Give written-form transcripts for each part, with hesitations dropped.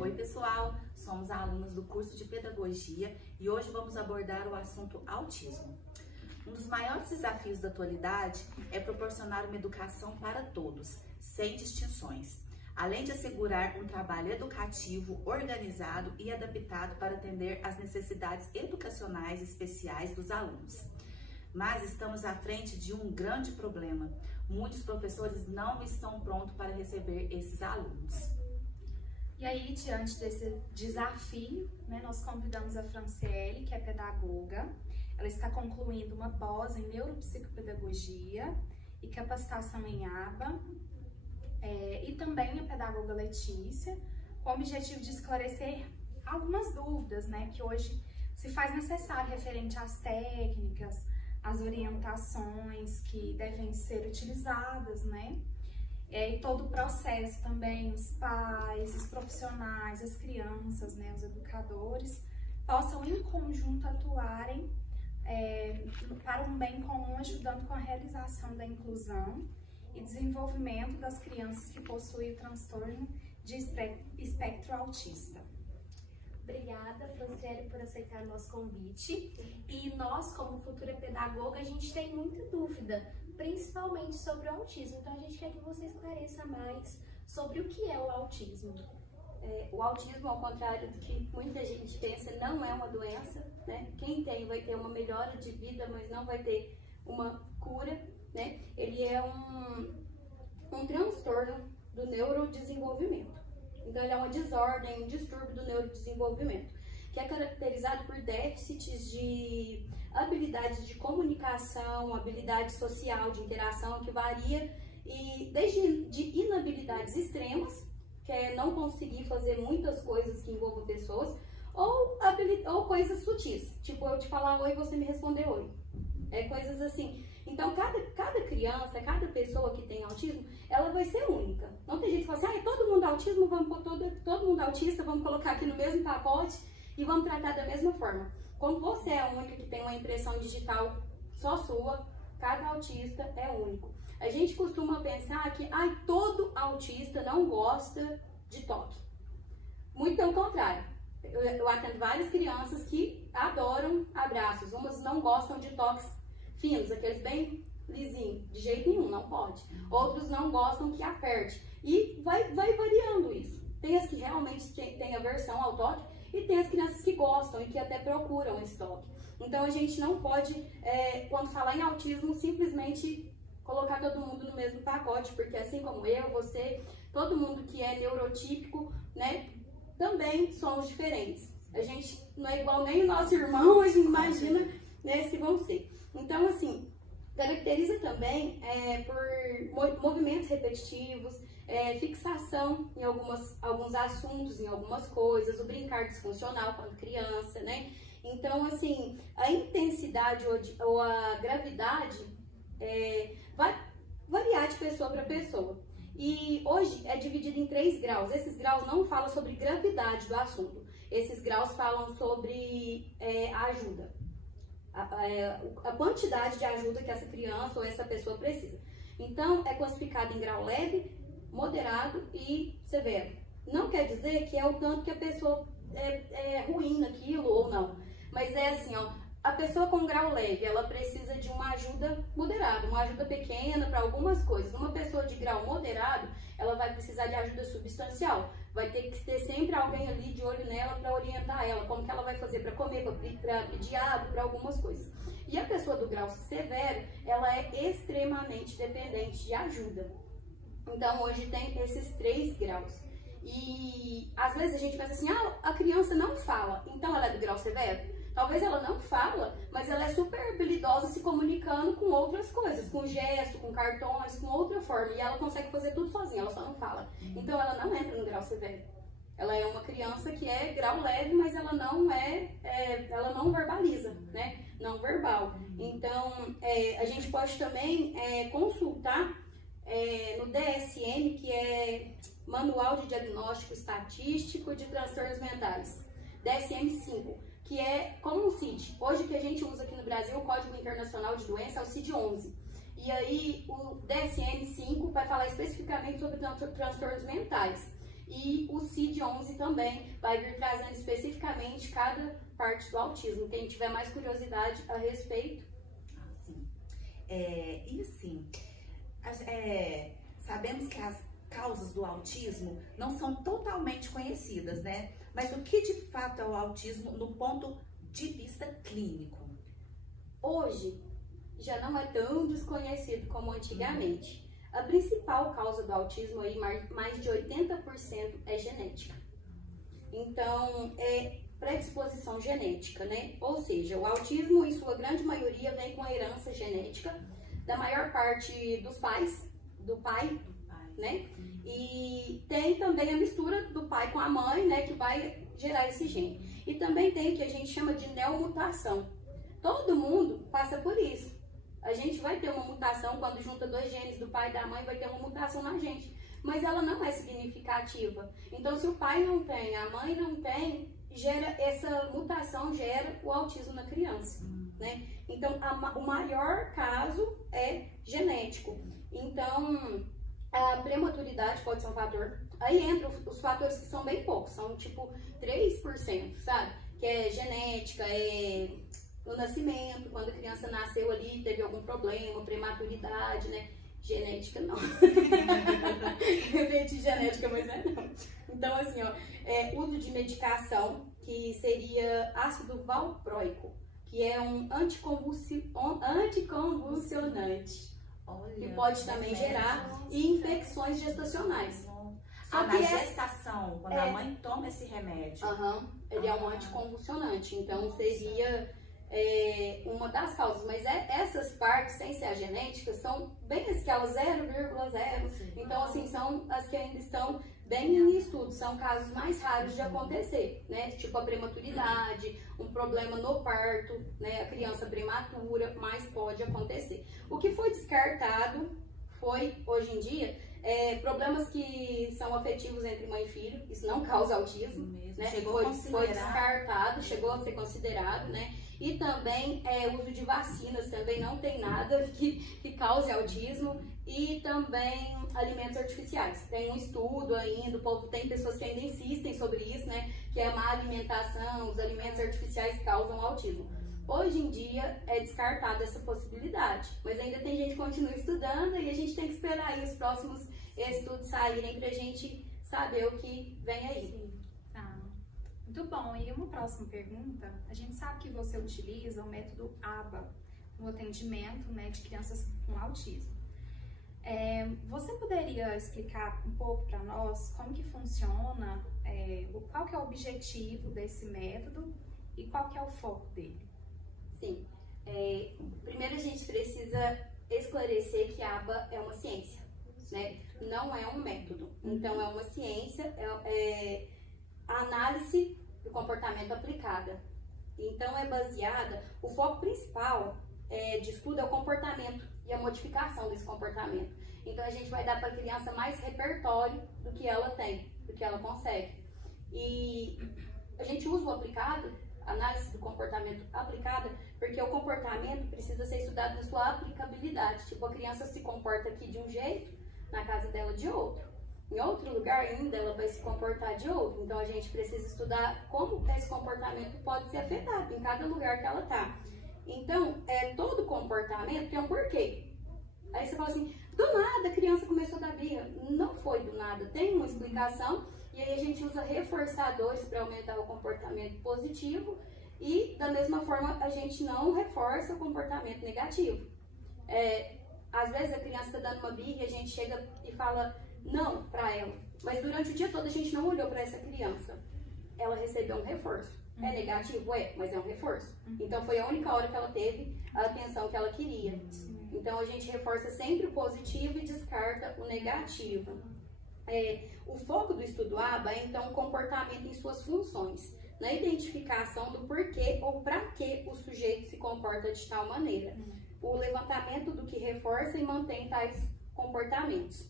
Oi pessoal, somos alunos do curso de Pedagogia e hoje vamos abordar o assunto autismo. Um dos maiores desafios da atualidade é proporcionar uma educação para todos, sem distinções, além de assegurar um trabalho educativo, organizado e adaptado para atender às necessidades educacionais especiais dos alunos. Mas estamos à frente de um grande problema. Muitos professores não estão prontos para receber esses alunos. E aí, diante desse desafio, nós convidamos a Franciele, que é pedagoga. Ela está concluindo uma pós em neuropsicopedagogia e capacitação em ABA. E também a pedagoga Letícia, com o objetivo de esclarecer algumas dúvidas, que hoje se faz necessário referente às técnicas, às orientações que devem ser utilizadas, e todo o processo também, os pais, os profissionais, as crianças, os educadores, possam em conjunto atuarem para um bem comum, ajudando com a realização da inclusão e desenvolvimento das crianças que possuem o transtorno de espectro autista. Obrigada, Franciele, por aceitar o nosso convite. E nós, como futura pedagoga, a gente tem muita dúvida, principalmente sobre o autismo. Então, a gente quer que você esclareça mais sobre o que é o autismo. O autismo, ao contrário do que muita gente pensa, não é uma doença, Quem tem vai ter uma melhora de vida, mas não vai ter uma cura, Ele é um transtorno do neurodesenvolvimento. Então, ele é uma desordem, um distúrbio do neurodesenvolvimento, que é caracterizado por déficits de habilidades de comunicação, habilidade social, de interação, que varia, e desde de inabilidades extremas, que é não conseguir fazer muitas coisas que envolvam pessoas, ou coisas sutis, tipo eu te falar oi e você me responder oi. Coisas assim. Então, cada criança, cada pessoa que tem autismo, ela vai ser única. Não tem gente que fala assim, todo mundo autismo, vamos pôr todo mundo autista, vamos colocar aqui no mesmo pacote e vamos tratar da mesma forma. Como você é a única que tem uma impressão digital só sua, cada autista é único. A gente costuma pensar que todo autista não gosta de toque. Muito pelo contrário. Eu atendo várias crianças que adoram abraços, umas não gostam de toques finos, aqueles bem lisinhos, de jeito nenhum, não pode. Outros não gostam que aperte. E vai variando isso. Tem as que realmente têm aversão ao toque e tem as crianças que gostam e que até procuram esse toque. Então a gente não pode, quando falar em autismo, simplesmente colocar todo mundo no mesmo pacote, porque assim como eu, você, todo mundo que é neurotípico, também somos diferentes. A gente não é igual nem o nosso irmão, a gente imagina se vão ser. Então, assim, caracteriza também por movimentos repetitivos, fixação em alguns assuntos, em algumas coisas, o brincar disfuncional quando criança, Então, assim, a intensidade ou a gravidade vai variar de pessoa para pessoa. E hoje é dividido em 3 graus. Esses graus não falam sobre gravidade do assunto. Esses graus falam sobre a ajuda. A quantidade de ajuda que essa criança ou essa pessoa precisa. Então, é classificado em grau leve, moderado e severo. Não quer dizer que é o tanto que a pessoa é ruim naquilo ou não. Mas é assim, a pessoa com grau leve, ela precisa de uma ajuda moderada, uma ajuda pequena para algumas coisas. Uma pessoa de grau moderado, ela vai precisar de ajuda substancial. Vai ter que ter sempre alguém ali de olho nela para orientar ela, como que ela vai fazer para comer, para pedir água, para algumas coisas. E a pessoa do grau severo, ela é extremamente dependente de ajuda. Então, hoje tem esses 3 graus. E às vezes a gente pensa assim, a criança não fala, então ela é do grau severo? Talvez ela não fala, mas ela é super habilidosa se comunicando com outras coisas, com gesto, com cartões, com outra forma. E ela consegue fazer tudo sozinha, ela só não fala. Então ela não entra no grau severo. Ela é uma criança que é grau leve, mas ela não ela não verbaliza, Não verbal. Então a gente pode também consultar no DSM, que é Manual de Diagnóstico Estatístico de Transtornos Mentais, DSM-5, que é como um CID. Hoje o que a gente usa aqui no Brasil, o Código Internacional de Doença, é o CID-11. E aí o DSM-5 vai falar especificamente sobre transtornos mentais. E o CID-11 também vai vir trazendo especificamente cada parte do autismo. Quem tiver mais curiosidade a respeito. Sim. E assim, sabemos que as causas do autismo não são totalmente conhecidas, né? Mas o que de fato é o autismo no ponto de vista clínico? Hoje já não é tão desconhecido como antigamente. A principal causa do autismo, aí, mais de 80% é genética. Então, é predisposição genética, né? Ou seja, o autismo, em sua grande maioria, vem com a herança genética da maior parte dos pais, do pai, né? E tem também a mistura do pai com a mãe, né? Que vai gerar esse gene. E também tem o que a gente chama de neomutação. Todo mundo passa por isso. A gente vai ter uma mutação, quando junta 2 genes do pai e da mãe, vai ter uma mutação na gente. Mas ela não é significativa. Então, se o pai não tem, a mãe não tem, essa mutação gera o autismo na criança, né? Então, o maior caso é genético. Então, a prematuridade pode ser um fator. Aí entram os fatores que são bem poucos, são tipo 3%, sabe? Que é genética, no nascimento, quando a criança nasceu ali, teve algum problema, prematuridade, né? Genética não. Repeti genética, mas não. Então, assim, ó, uso de medicação, que seria ácido valproico, que é um anticonvulsionante. Olha, que pode também gerar infecções gestacionais. Na gestação, quando a mãe toma esse remédio. Ele é um anticonvulsionante, então seria uma das causas. Mas essas partes, sem ser a genética, são bem aquelas 0,0. Então, assim, são as que ainda estão bem em estudo, são casos mais raros de acontecer, né? Tipo a prematuridade, um problema no parto, né? A criança prematura, mas pode acontecer. O que foi descartado foi, hoje em dia, problemas que são afetivos entre mãe e filho, isso não causa autismo, né? Foi descartado, chegou a ser considerado, né? E também o uso de vacinas também não tem nada que cause autismo. E também alimentos artificiais. Tem um estudo ainda, tem pessoas que ainda insistem sobre isso, né? Que é a má alimentação, os alimentos artificiais causam autismo. Hoje em dia é descartada essa possibilidade, mas ainda tem gente que continua estudando e a gente tem que esperar aí os próximos estudos saírem pra gente saber o que vem aí. Sim. Tá. Muito bom. E uma próxima pergunta, a gente sabe que você utiliza o método ABA no atendimento, né, de crianças com autismo. Você poderia explicar um pouco para nós como que funciona, qual que é o objetivo desse método e qual que é o foco dele? Sim. Primeiro a gente precisa esclarecer que a ABA é uma ciência, né? Não é um método. Então é uma ciência, a análise do comportamento aplicada. Então é baseada, o foco principal de estudo é o comportamento e a modificação desse comportamento. Então a gente vai dar para a criança mais repertório do que ela tem, do que ela consegue. E a gente usa o aplicado, análise do comportamento aplicada, porque o comportamento precisa ser estudado na sua aplicabilidade. Tipo, a criança se comporta aqui de um jeito, na casa dela de outro. Em outro lugar ainda ela vai se comportar de outro. Então a gente precisa estudar como esse comportamento pode ser afetado em cada lugar que ela está. Então, todo comportamento tem um porquê. Aí você fala assim, do nada a criança começou a dar birra. Não foi do nada, tem uma explicação. E aí a gente usa reforçadores para aumentar o comportamento positivo. E da mesma forma a gente não reforça o comportamento negativo. Às vezes a criança está dando uma birra e a gente chega e fala não para ela. Mas durante o dia todo a gente não olhou para essa criança. Ela recebeu um reforço. É negativo? Mas é um reforço. Então foi a única hora que ela teve a atenção que ela queria. Então a gente reforça sempre o positivo e descarta o negativo. O foco do estudo ABA é então o comportamento em suas funções, na identificação do porquê ou para que o sujeito se comporta de tal maneira. O levantamento do que reforça e mantém tais comportamentos.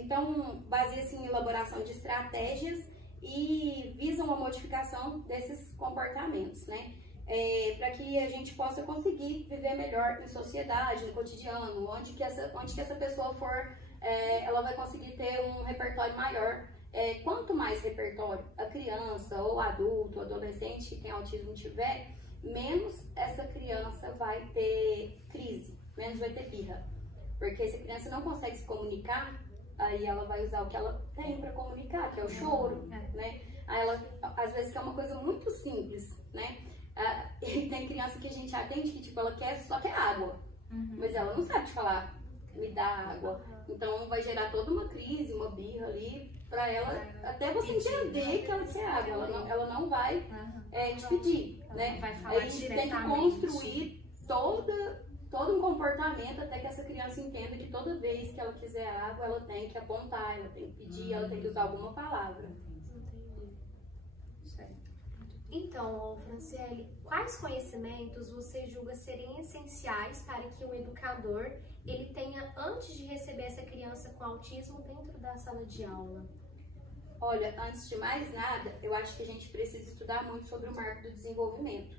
Então baseia-se em elaboração de estratégias e visam a modificação desses comportamentos, né? para que a gente possa conseguir viver melhor em sociedade, no cotidiano, onde que essa pessoa for, ela vai conseguir ter um repertório maior. Quanto mais repertório a criança, ou adulto, ou adolescente que tem autismo tiver, menos essa criança vai ter crise, menos vai ter birra. Porque se a criança não consegue se comunicar, aí ela vai usar o que ela tem para comunicar, que é o choro, né? Aí ela, às vezes, que é uma coisa muito simples, né? E tem criança que a gente atende que, tipo, ela só quer água, mas ela não sabe te falar, me dá água. Então vai gerar toda uma crise, uma birra ali, pra ela, até você entender que ela quer água. Ela não vai te pedir, né? Vai falar aí a gente tem que construir todo um comportamento até que essa criança entenda que toda vez que ela quiser água, ela tem que apontar, ela tem que pedir, ela tem que usar alguma palavra. Então, Franciele, quais conhecimentos você julga serem essenciais para que o educador ele tenha antes de receber essa criança com autismo dentro da sala de aula? Olha, antes de mais nada, eu acho que a gente precisa estudar muito sobre o marco do desenvolvimento.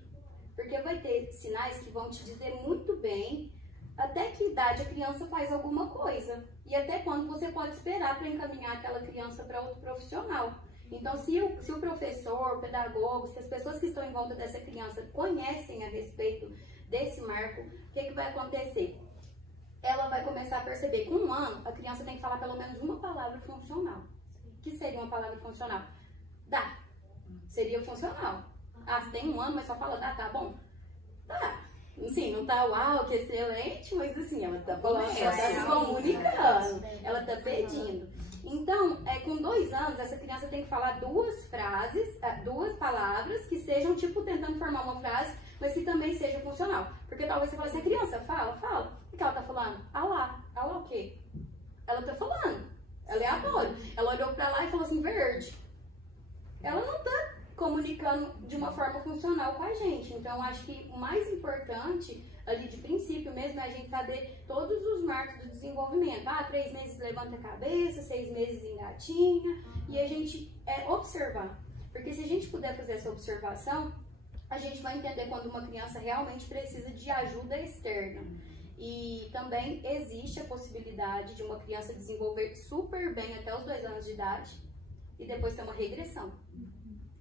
Porque vai ter sinais que vão te dizer muito bem até que idade a criança faz alguma coisa. E até quando você pode esperar para encaminhar aquela criança para outro profissional. Então, se o professor, o pedagogo, se as pessoas que estão em volta dessa criança conhecem a respeito desse marco, o que vai acontecer? Ela vai começar a perceber que com 1 ano, a criança tem que falar pelo menos uma palavra funcional. O que seria uma palavra funcional? Dá. Seria funcional. Ah, você tem 1 ano, mas só fala dá, tá bom? Dá. Sim, não tá uau, que excelente, mas assim, ela tá falando, ela tá se comunicando, ela tá pedindo. Então, com 2 anos, essa criança tem que falar 2 frases, 2 palavras que sejam, tipo, tentando formar uma frase, mas que também seja funcional. Porque talvez você fale assim, a criança fala. O que ela tá falando? Alá o quê? Ela tá falando, aleatório. Ela olhou pra lá e falou assim, verde. Ela não tá comunicando de uma forma funcional com a gente. Então, acho que o mais importante ali de princípio mesmo é a gente saber todos os marcos do desenvolvimento. 3 meses levanta a cabeça, 6 meses engatinha, e a gente observar. Porque se a gente puder fazer essa observação, a gente vai entender quando uma criança realmente precisa de ajuda externa. E também existe a possibilidade de uma criança desenvolver super bem até os 2 anos de idade e depois ter uma regressão.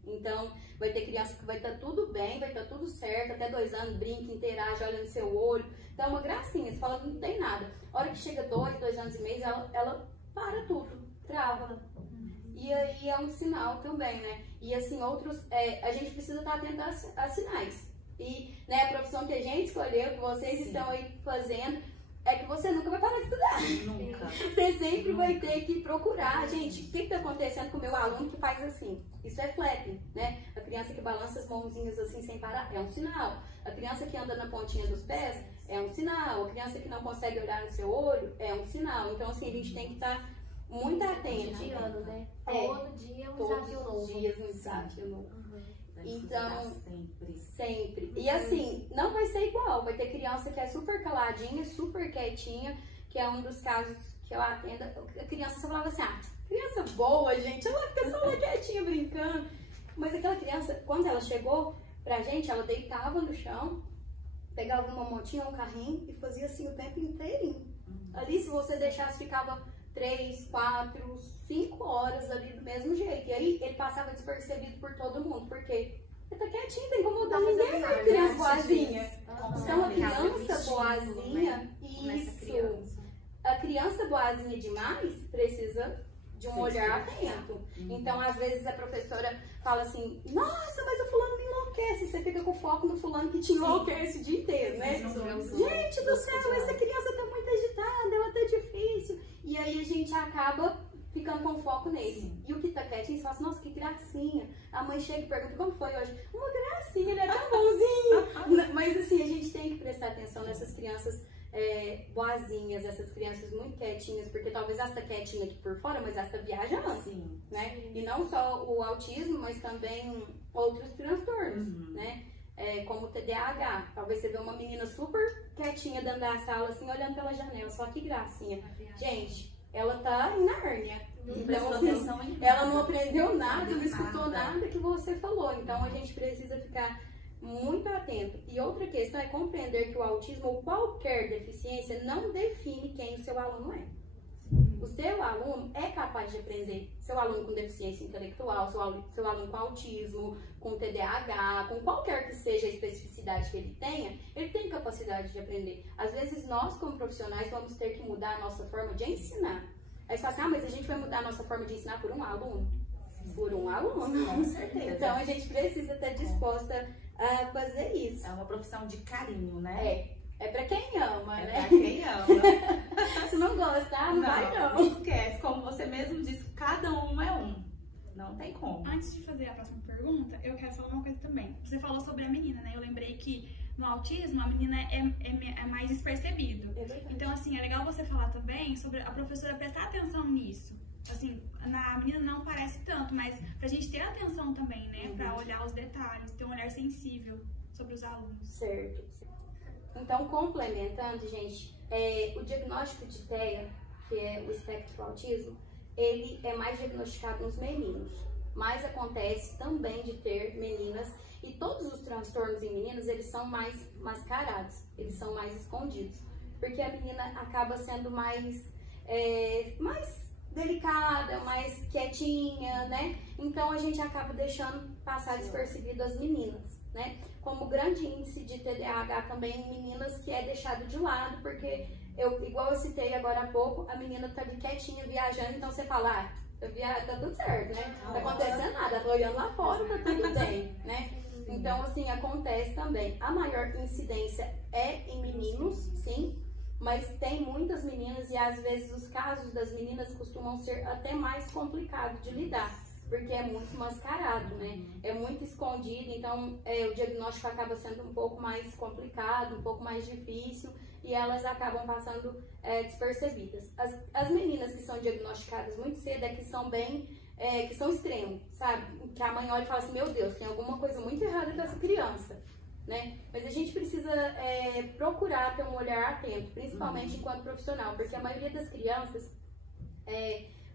Então, vai ter criança que vai estar tudo bem, vai estar tudo certo, até 2 anos, brinca, interage, olha no seu olho. Então, é uma gracinha, você fala que não tem nada. A hora que chega 2 anos e meio, ela para tudo, trava. E aí é um sinal também, né? E assim, a gente precisa estar atento a sinais. E a profissão que a gente escolheu, que vocês estão aí fazendo, é que você nunca vai parar de estudar. Nunca. Você sempre vai ter que procurar. Gente, o que está acontecendo com o meu aluno que faz assim? Isso é flap, né? A criança que balança as mãozinhas assim sem parar é um sinal. A criança que anda na pontinha dos pés é um sinal. A criança que não consegue olhar no seu olho é um sinal. Então, assim, a gente tem que estar muito atento. Cotidiano, né? Todo dia um desafio novo. Todos os dias um desafio novo. Então, sempre. E Uhum. assim, não vai ser igual. Vai ter criança que é super caladinha, super quietinha, que é um dos casos que eu atendo. A criança só falava assim, criança boa, gente, ela fica só lá quietinha, brincando. Mas aquela criança, quando ela chegou pra gente, ela deitava no chão, pegava uma motinha, um carrinho e fazia assim o tempo inteirinho. Ali, se você deixasse, ficava 3, 4, 5 horas ali do mesmo jeito. E aí, ele passava despercebido por todo mundo, porque ele tá quietinho, não tá incomodando ninguém, né? Criança boazinha. Então, a criança boazinha, isso. A criança boazinha demais precisa de um olhar atento. Então, às vezes, a professora fala assim, nossa, mas o fulano me enlouquece. Você fica com foco no fulano que te enlouquece o dia inteiro, né? Gente do céu, essa criança tá muito agitada, ela tá difícil. E aí, a gente acaba ficando com foco nele. E o que tá quietinho, você fala assim, nossa, que gracinha. A mãe chega e pergunta, como foi hoje? Uma gracinha, ele é tão bonzinho. Mas, assim, a gente tem que prestar atenção nessas crianças boazinhas, essas crianças muito quietinhas, porque talvez ela está quietinha aqui por fora, mas ela está viajando, Sim. né? E não só o autismo, mas também outros transtornos, né? Como o TDAH. Talvez você vê uma menina super quietinha dentro da sala, assim, olhando pela janela, só que gracinha. Gente, ela tá em Nárnia. Então, assim, ela não aprendeu nada, não escutou nada que você falou. Então, a gente precisa ficar muito atento. E outra questão é compreender que o autismo ou qualquer deficiência não define quem o seu aluno é. O seu aluno é capaz de aprender. Seu aluno com deficiência intelectual, seu aluno com autismo, com TDAH, com qualquer que seja a especificidade que ele tem capacidade de aprender. Às vezes nós, como profissionais, vamos ter que mudar a nossa forma de ensinar. Aí você fala assim, mas a gente vai mudar a nossa forma de ensinar por um aluno? Por um aluno, com certeza. Então a gente precisa estar disposta a fazer isso. É uma profissão de carinho, né? É pra quem ama, É né? pra quem ama. Se não gostar, não vai não. Esquece, como você mesmo disse, cada um é um. Não tem como. Antes de fazer a próxima pergunta, eu quero falar uma coisa também. Você falou sobre a menina, né? Eu lembrei que no autismo a menina é mais despercebido. Então, assim, é legal você falar também sobre a professora prestar atenção nisso. Assim, na menina não parece tanto, mas pra gente ter atenção também, né? Pra olhar os detalhes, ter um olhar sensível sobre os alunos. Certo. Então, complementando, gente, o diagnóstico de TEA, que é o espectro do autismo, ele é mais diagnosticado nos meninos, mas acontece também de ter meninas, e todos os transtornos em meninas, eles são mais mascarados, eles são mais escondidos, porque a menina acaba sendo mais delicada, mais quietinha, né? Então, a gente acaba deixando passar despercebido as meninas, né? Como grande índice de TDAH também em meninas que é deixado de lado, porque, igual eu citei agora há pouco, a menina tá ali quietinha, viajando, então você fala, tá tudo certo, né? Não tá acontecendo nada, tô olhando lá fora, tá tudo bem, né? Então, assim, acontece também. A maior incidência é em meninos, sim, mas tem muitas meninas e às vezes os casos das meninas costumam ser até mais complicados de lidar. Porque é muito mascarado, né? É muito escondido, então o diagnóstico acaba sendo um pouco mais complicado, um pouco mais difícil e elas acabam passando despercebidas. As meninas que são diagnosticadas muito cedo que são que são extremos, sabe? Que a mãe olha e fala assim, meu Deus, tem alguma coisa muito errada com essa criança, né? Mas a gente precisa procurar ter um olhar atento, principalmente enquanto profissional, porque a maioria das crianças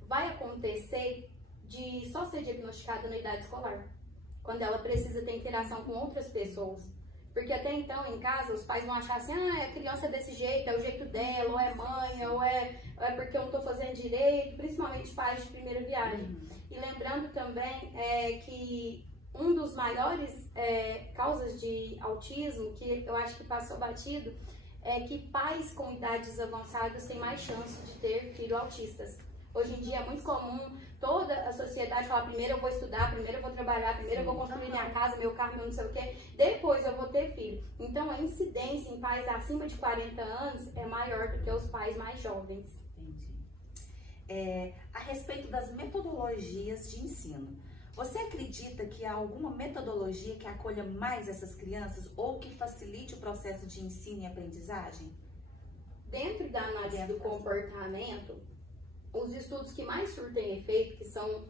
vai acontecer de só ser diagnosticada na idade escolar, quando ela precisa ter interação com outras pessoas. Porque até então, em casa, os pais vão achar assim, a criança é desse jeito, é o jeito dela, ou é mãe, ou é porque eu não tô fazendo direito, principalmente pais de primeira viagem. E lembrando também que um dos maiores causas de autismo, que eu acho que passou batido, é que pais com idades avançadas têm mais chance de ter filhos autistas. Hoje em dia é muito comum toda a sociedade falar, primeiro eu vou estudar, primeiro eu vou trabalhar, primeiro eu vou construir minha casa, meu carro, meu não sei o quê, depois eu vou ter filho. Então a incidência em pais acima de 40 anos é maior do que os pais mais jovens. Entendi. A respeito das metodologias de ensino, você acredita que há alguma metodologia que acolha mais essas crianças ou que facilite o processo de ensino e aprendizagem? Dentro da análise do comportamento, os estudos que mais surtem efeito, que são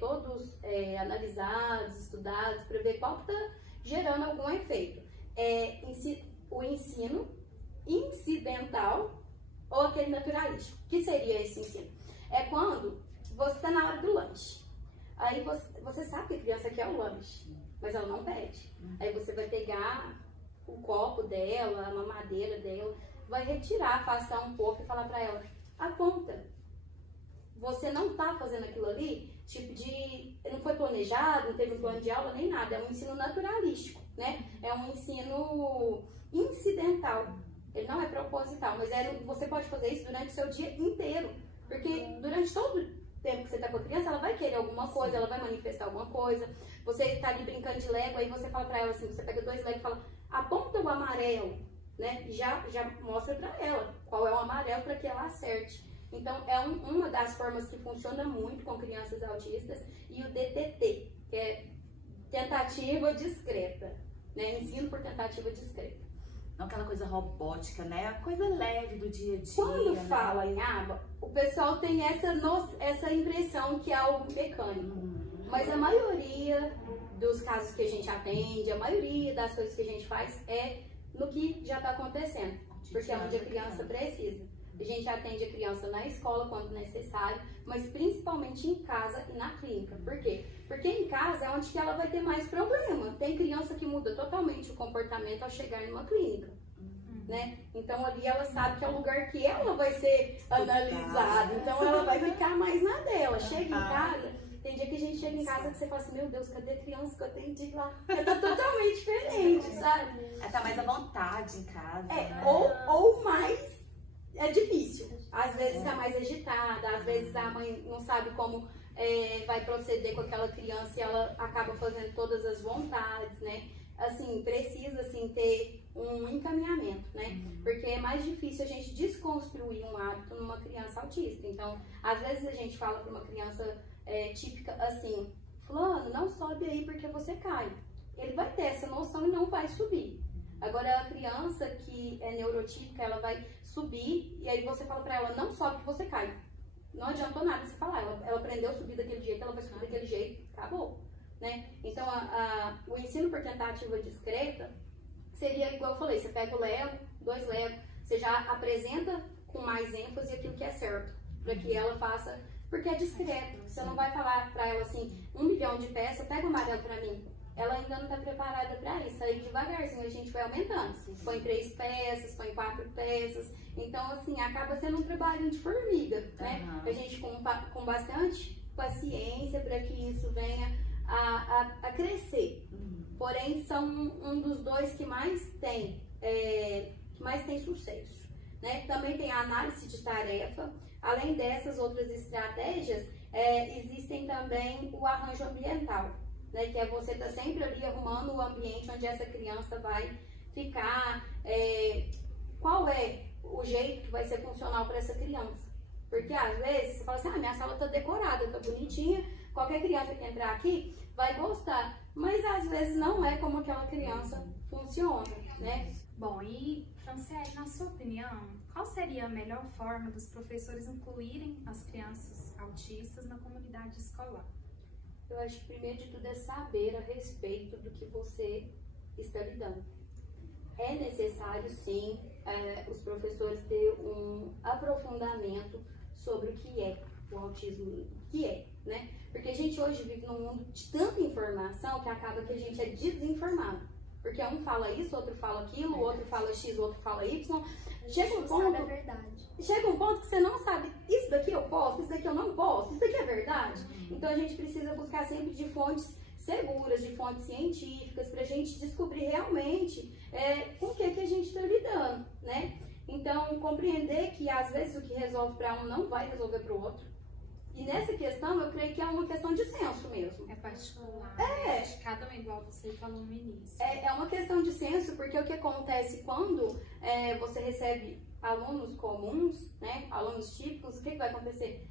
todos analisados, estudados, para ver qual que está gerando algum efeito, o ensino incidental ou aquele naturalístico. O que seria esse ensino? É quando você está na hora do lanche. Aí você sabe que a criança quer o lanche, mas ela não pede. Aí você vai pegar o copo dela, a mamadeira dela, vai retirar, afastar um pouco e falar para ela, aponta. Você não tá fazendo aquilo ali, não foi planejado, não teve um plano de aula, nem nada. É um ensino naturalístico, né? É um ensino incidental. Ele não é proposital, mas você pode fazer isso durante o seu dia inteiro. Porque durante todo o tempo que você tá com a criança, ela vai querer alguma coisa, ela vai manifestar alguma coisa. Você tá ali brincando de Lego, aí você fala pra ela assim, você pega 2 Lego e fala, aponta o amarelo, né? E já mostra pra ela qual é o amarelo para que ela acerte. Então, é uma das formas que funciona muito com crianças autistas. E o DTT, que é tentativa discreta, né? Ensino por tentativa discreta. Não aquela coisa robótica, né? Coisa leve do dia a dia. Quando fala em aba, o pessoal tem essa impressão que é algo mecânico. Mas a maioria dos casos que a gente atende, a maioria das coisas que a gente faz é no que já está acontecendo. Porque é onde a criança precisa. A gente atende a criança na escola quando necessário, mas principalmente em casa e na clínica. Por quê? Porque em casa é onde que ela vai ter mais problema. Tem criança que muda totalmente o comportamento ao chegar numa clínica, né? Então ali ela sabe que é o lugar que ela vai ser analisada, então ela vai ficar mais na dela. Chega em casa, tem dia que a gente chega em casa que você fala assim, meu Deus, cadê a criança que eu atendi lá? Tá totalmente diferente, sabe? Ela tá mais à vontade em casa. Ou mais é difícil. Às vezes tá mais agitada, às vezes a mãe não sabe como vai proceder com aquela criança e ela acaba fazendo todas as vontades, né? Assim, precisa assim, ter um encaminhamento, né? Porque é mais difícil a gente desconstruir um hábito numa criança autista. Então, às vezes a gente fala para uma criança típica assim, fulano, não sobe aí porque você cai. Ele vai ter essa noção e não vai subir. Agora, a criança que é neurotípica, ela vai subir e aí você fala para ela, não sobe que você cai. Não adiantou nada você falar, ela aprendeu a subir daquele jeito, ela vai subir daquele jeito, acabou. Né? Então, o ensino por tentativa discreta seria igual eu falei, você pega o Lego, 2 Lego, você já apresenta com mais ênfase aquilo que é certo, para que ela faça, porque é discreto. Você não vai falar para ela assim, 1 milhão de peças, pega o amarelo para mim. Ela ainda não está preparada para isso, aí devagarzinho a gente vai aumentando. Põe 3 peças, põe 4 peças. Então, assim, acaba sendo um trabalho de formiga, né? A gente com bastante paciência para que isso venha a crescer. Porém, são um dos 2 que mais tem sucesso, né? Também tem a análise de tarefa. Além dessas outras estratégias, existem também o arranjo ambiental, né? Que é você estar sempre ali arrumando o ambiente onde essa criança vai ficar, qual é o jeito que vai ser funcional para essa criança. Porque às vezes você fala assim, minha sala tá decorada, tá bonitinha, qualquer criança que entrar aqui vai gostar, mas às vezes não é como aquela criança funciona, né? Bom, e Franciele, na sua opinião, qual seria a melhor forma dos professores incluírem as crianças autistas na comunidade escolar? Eu acho que primeiro de tudo é saber a respeito do que você está lidando. É necessário, sim, os professores ter um aprofundamento sobre o que é o autismo, né? Porque a gente hoje vive num mundo de tanta informação que acaba que a gente é desinformado. Porque um fala isso, outro fala aquilo, o outro fala X, o outro fala Y. Chega um ponto que você não sabe, isso daqui eu posso, isso daqui eu não posso, isso daqui é verdade. Então a gente precisa buscar sempre de fontes seguras, de fontes científicas, pra gente descobrir realmente com o que a gente está lidando, né? Então, compreender que às vezes o que resolve para um não vai resolver para o outro. E nessa questão, eu creio que é uma questão de senso mesmo. É particular. Cada um igual você falou no início. É uma questão de senso, porque o que acontece quando você recebe alunos comuns, né, alunos típicos, o que vai acontecer?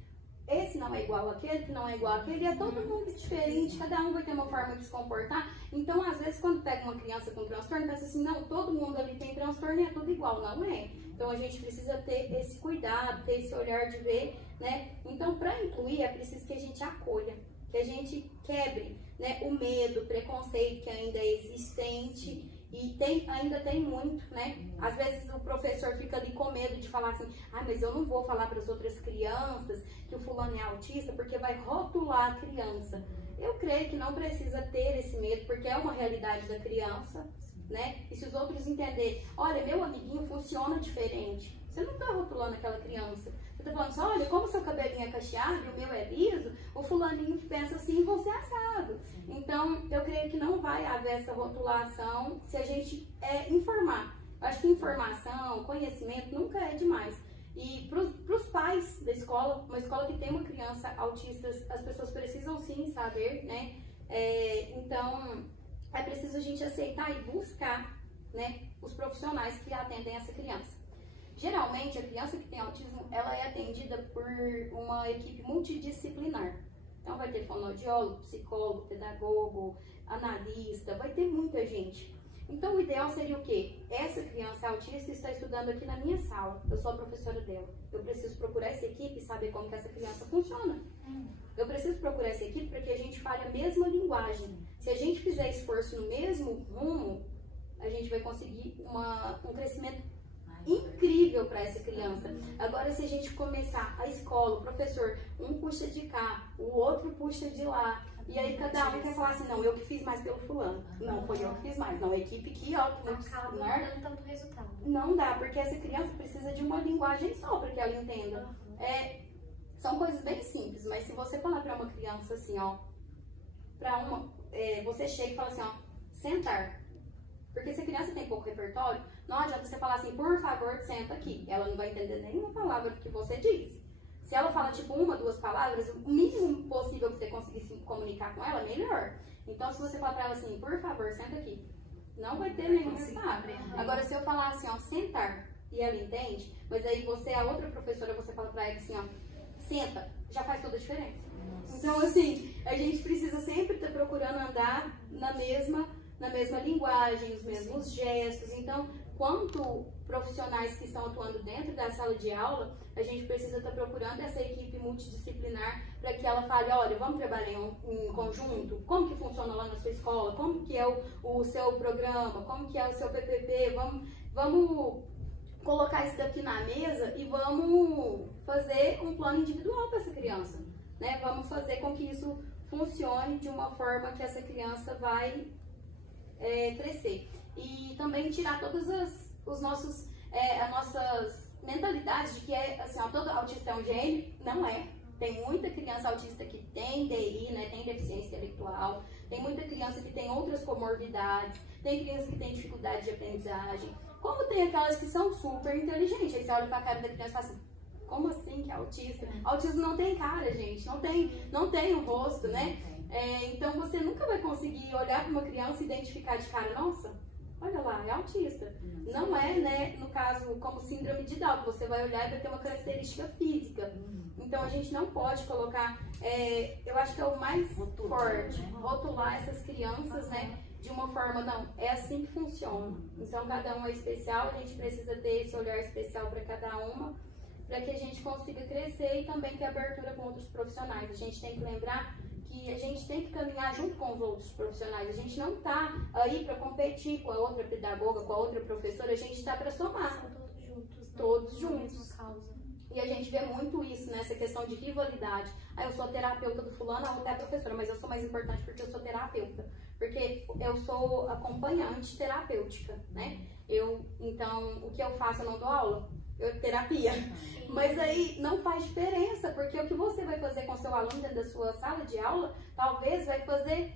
Esse não é igual àquele, que não é igual àquele, é todo mundo diferente, cada um vai ter uma forma de se comportar. Então, às vezes, quando pega uma criança com transtorno, pensa assim, não, todo mundo ali tem transtorno e é tudo igual. Não é. Então, a gente precisa ter esse cuidado, ter esse olhar de ver, né? Então, para incluir, é preciso que a gente acolha, que a gente quebre, né, o medo, o preconceito que ainda é existente. E ainda tem muito, né? Às vezes o professor fica ali com medo de falar assim, mas eu não vou falar para as outras crianças que o fulano é autista porque vai rotular a criança. Eu creio que não precisa ter esse medo, porque é uma realidade da criança, né? E se os outros entenderem, olha, meu amiguinho funciona diferente, você não está rotulando aquela criança. Você tá falando assim, olha, como seu cabelinho é cacheado e o meu é liso, o fulaninho pensa assim e você é assado. Então, eu creio que não vai haver essa rotulação se a gente informar. Eu acho que informação, conhecimento nunca é demais. E para os pais da escola, uma escola que tem uma criança autista, as pessoas precisam sim saber, né? Então, é preciso a gente aceitar e buscar, né, os profissionais que atendem essa criança. Geralmente, a criança que tem autismo, ela é atendida por uma equipe multidisciplinar. Então, vai ter fonoaudiólogo, psicólogo, pedagogo, analista, vai ter muita gente. Então, o ideal seria o quê? Essa criança autista está estudando aqui na minha sala, eu sou a professora dela. Eu preciso procurar essa equipe e saber como que essa criança funciona. Eu preciso procurar essa equipe para que a gente fale a mesma linguagem. Se a gente fizer esforço no mesmo rumo, a gente vai conseguir um crescimento incrível para essa criança. Agora, se a gente começar a escola, o professor, um puxa de cá, o outro puxa de lá, e aí cada um quer falar assim, não, eu que fiz mais pelo fulano. Não, foi eu que fiz mais. Não, a equipe que, ó, que Acaba não dando tanto resultado. não dá, porque essa criança precisa de uma linguagem só para que ela entenda. São coisas bem simples, mas se você falar para uma criança assim, ó, você chega e fala assim, ó, sentar. Porque se a criança tem pouco repertório, não adianta você falar assim, por favor, senta aqui. Ela não vai entender nenhuma palavra que você diz. Se ela fala tipo uma, duas palavras, o mínimo possível que você conseguir se comunicar com ela, melhor. Então, se você falar pra ela assim, por favor, senta aqui, não vai ter nenhum resultado. Agora, se eu falar assim, ó, sentar, e ela entende, mas aí você, a outra professora, você fala pra ela assim, ó, senta, já faz toda a diferença. Então, assim, a gente precisa sempre estar procurando andar na mesma linguagem, os mesmos gestos. Então, quanto profissionais que estão atuando dentro da sala de aula, a gente precisa estar procurando essa equipe multidisciplinar para que ela fale, olha, vamos trabalhar em conjunto? Como que funciona lá na sua escola? Como que é o seu programa? Como que é o seu PPP? Vamos colocar isso daqui na mesa e vamos fazer um plano individual para essa criança, né? Vamos fazer com que isso funcione de uma forma que essa criança vai crescer. E também tirar todas as nossas mentalidades de que assim, ó, todo autista é um gênio. Não é. Tem muita criança autista que tem DI, né, tem deficiência intelectual, tem muita criança que tem outras comorbidades, tem criança que tem dificuldade de aprendizagem, como tem aquelas que são super inteligentes. Aí você olha pra cara da criança e fala assim, como assim que é autista? Autismo não tem cara, gente, não tem um rosto, né? Então você nunca vai conseguir olhar para uma criança e identificar de cara, nossa, olha lá, é autista. Não é, né, no caso, como síndrome de Down, você vai olhar e vai ter uma característica física. Então a gente não pode colocar, eu acho que é o mais forte, rotular essas crianças, né, de uma forma, não, é assim que funciona. Então cada um é especial, a gente precisa ter esse olhar especial para cada uma, para que a gente consiga crescer e também ter abertura com outros profissionais. A gente tem que lembrar que a gente tem que caminhar junto com os outros profissionais. A gente não está aí para competir com a outra pedagoga, com a outra professora, a gente está para somar. São todos juntos, né? Todos juntos. Mesma causa. E a gente vê muito isso, nessa questão de rivalidade. Ah, eu sou a terapeuta do fulano, a outra é a professora, mas eu sou mais importante porque eu sou terapeuta. Porque eu sou acompanhante terapêutica, né? Então, o que eu faço, eu não dou aula. Terapia. Mas aí não faz diferença, porque o que você vai fazer com seu aluno dentro da sua sala de aula, talvez vai fazer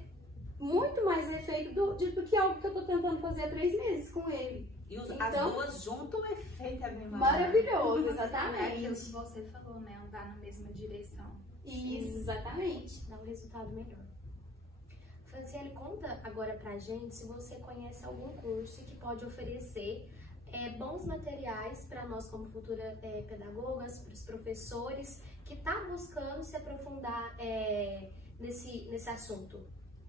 muito mais efeito do que algo que eu tô tentando fazer há 3 meses com ele. E as duas juntas, o efeito é bem maravilhoso, É exatamente. aquilo que você falou, né? Andar na mesma direção. Isso, exatamente. Dá um resultado melhor. Franciele, conta agora pra gente se você conhece algum curso que pode oferecer bons materiais para nós como futura pedagogas, para os professores que tá buscando se aprofundar nesse assunto.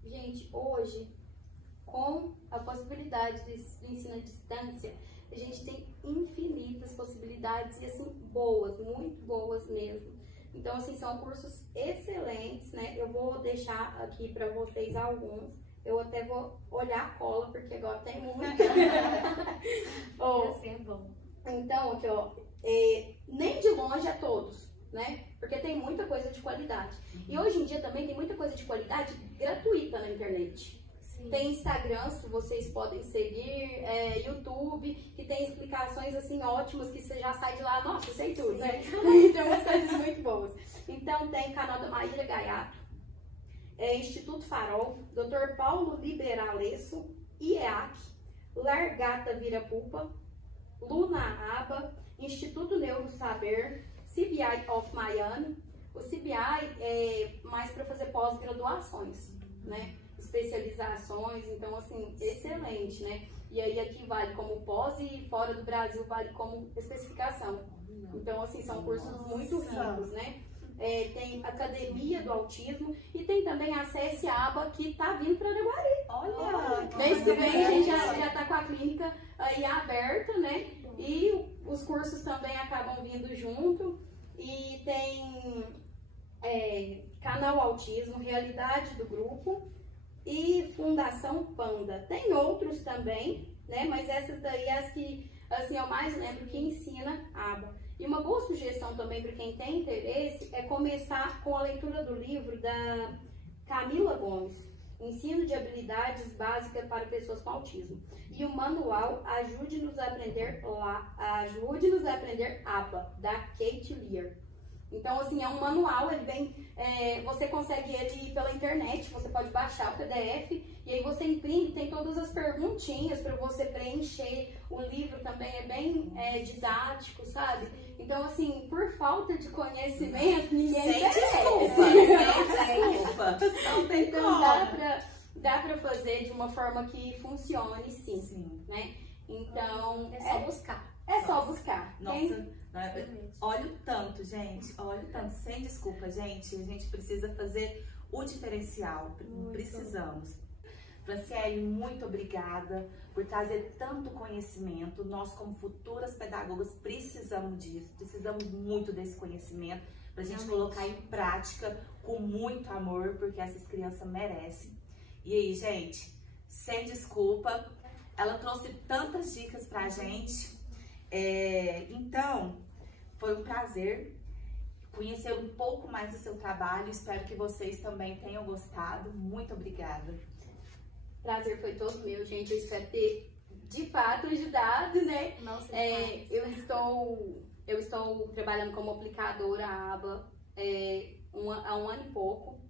Gente, hoje, com a possibilidade do ensino à distância, a gente tem infinitas possibilidades e assim, boas, muito boas mesmo. Então, assim, são cursos excelentes, né? Eu vou deixar aqui para vocês alguns. Eu até vou olhar a cola, porque agora tem muita. Assim é bom. Então, aqui, ó, nem de longe a todos, né? Porque tem muita coisa de qualidade. E hoje em dia também tem muita coisa de qualidade gratuita na internet. Sim. Tem Instagrams que vocês podem seguir, YouTube, que tem explicações assim ótimas, que você já sai de lá, nossa, sei tudo, né? Tem umas coisas muito boas. Então tem canal da Maíra Gaiato, Instituto Farol, Dr. Paulo Liberalesso, IEAC, Largata Virapupa, Luna Aba, Instituto Neuro Saber, CBI of Miami. O CBI é mais para fazer pós-graduações, né? Especializações, então assim, excelente, né? E aí aqui vale como pós e fora do Brasil vale como especificação. Então assim, são cursos muito ricos, né? Tem Academia do Autismo e tem também a Acesse Aba que tá vindo para Araguari. Olha! Mês que vem a gente já tá com a clínica aí aberta, né? E os cursos também acabam vindo junto. E tem Canal Autismo, Realidade do Grupo e Fundação Panda. Tem outros também, né? Mas essas daí as que assim, eu mais lembro que ensina aba. E uma boa sugestão também para quem tem interesse é começar com a leitura do livro da Camila Gomes, Ensino de Habilidades Básicas para Pessoas com Autismo. E o manual Ajude-nos a Aprender ABA, da Kate Lear. Então, assim, é um manual, ele vem, você consegue ele pela internet, você pode baixar o PDF, e aí você imprime, tem todas as perguntinhas para você preencher. O livro também é bem didático, sabe? Então, assim, por falta de conhecimento, ninguém Sem desculpa. Então, dá pra fazer de uma forma que funcione, sim. Né? Então, É só buscar. É só buscar. Nossa, olha o tanto, gente. Olha o tanto. Sem desculpa, gente. A gente precisa fazer o diferencial. Precisamos. Franciele, muito obrigada por trazer tanto conhecimento. Nós, como futuras pedagogas, precisamos disso. Precisamos muito desse conhecimento pra gente colocar em prática com muito amor, porque essas crianças merecem. E aí, gente, sem desculpa, ela trouxe tantas dicas pra gente. Então, foi um prazer conhecer um pouco mais do seu trabalho. Espero que vocês também tenham gostado. Muito obrigada. Prazer foi todo meu, gente. Eu espero ter, de fato, ajudado, né? Nossa, eu estou trabalhando como aplicadora ABA há um ano e pouco.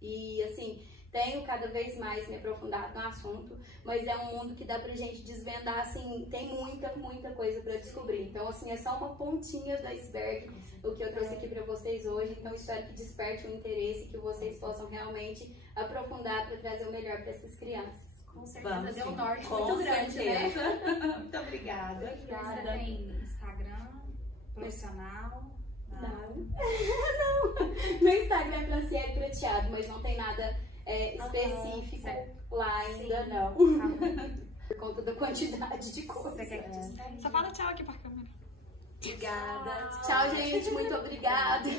E, assim, tenho cada vez mais me aprofundado no assunto, mas é um mundo que dá pra gente desvendar, assim, tem muita coisa pra descobrir. Então, assim, é só uma pontinha do iceberg o que eu trouxe aqui pra vocês hoje. Então, espero que desperte o interesse, que vocês possam realmente aprofundar pra trazer o melhor pra essas crianças. Com certeza deu um sim. norte Com muito grande, né? certeza. Muito obrigada. Você tem Instagram profissional? Não. No Instagram é Franciele Prateado, mas não tem nada específico lá ainda, não. Por conta da quantidade de coisas. Você quer que te explique? Só fala tchau aqui pra câmera. Obrigada. Tchau, gente. Muito obrigada.